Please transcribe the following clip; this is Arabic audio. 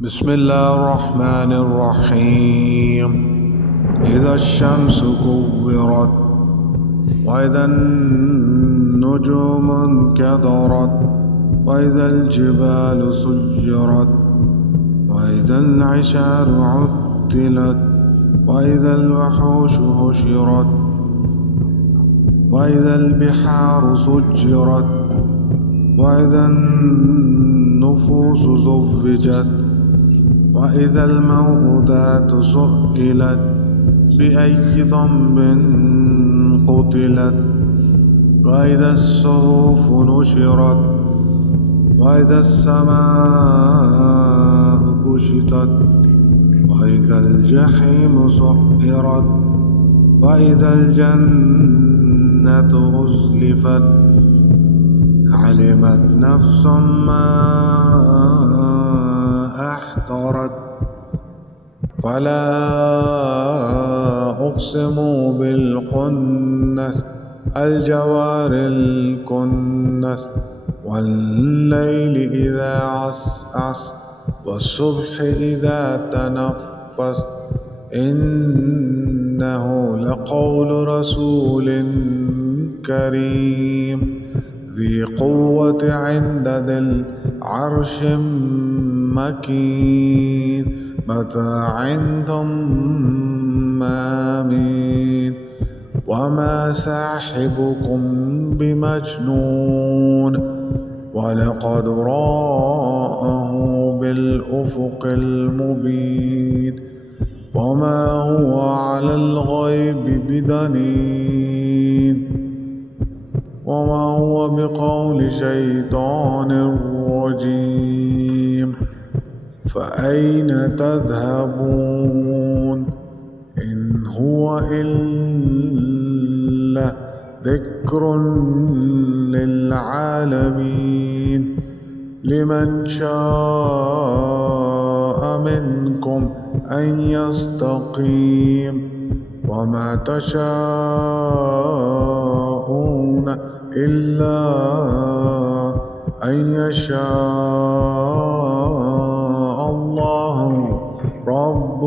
بسم الله الرحمن الرحيم. إذا الشمس كورت وإذا النجوم انكدرت وإذا الجبال سيرت وإذا العشار عطلت وإذا الوحوش حشرت وإذا البحار سجرت وإذا النفوس زوجت وإذا الموءودات سئلت بأي ذنب قتلت وإذا الصحف نشرت وإذا السماء كشطت وإذا الجحيم سعرت وإذا الجنة أزلفت علمت نفس ما أحضرت. فلا أقسم بالخنس الجوار الكنس والليل إذا عسعس والصبح إذا تنفس إنه لقول رسول كريم ذي قوة عند ذي العرش مكين متاع ثم أمين وما صاحبكم بمجنون ولقد رآه بالأفق المبين وما هو على الغيب بدليل وما هو بقول شيطان رجيم. فأين تذهبون إن هو إلا ذكر للعالمين لمن شاء منكم أن يستقيم وما تشاءون إلا أن يشاء الله رب